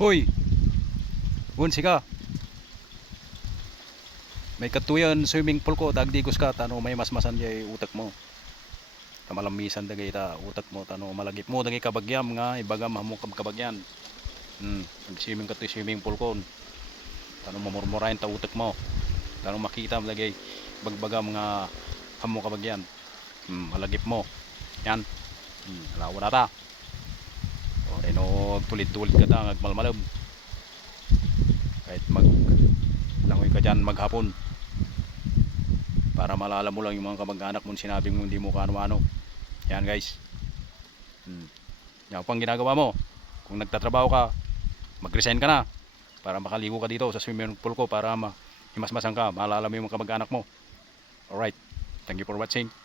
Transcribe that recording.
Hoy! Unsi ka. May katuyan swimming pool ko, dagdigos ka, tano may masmasan jay utak mo. Kamalamisan dagay ta utak mo, tano malagip mo dagay kabagyam nga, ibagam hamo kam kabagyan. Hmm, nag-swimming ka to swimming pool ko. Tano mamurmurahin ta utak mo. Tano makita mo dagay bagbagam nga hamo kabagyan. Hmm, malagip mo. Yan. Hmm, alawa na ta. O, reno, tulit-tulit ka ta, nagmalmalab. Kahit mag langoy ka dyan maghapon. Para malala mo lang yung mga kamag-anak mo sinabing mo hindi mo kaano-ano. Yan guys. Hmm. Yan pang ginagawa mo. Kung nagtatrabaho ka, mag-resign ka na. Para makaligo ka dito sa swimming pool ko para ma himasmasan ka, maalala mo yung mga kamag-anak mo. Alright. Thank you for watching.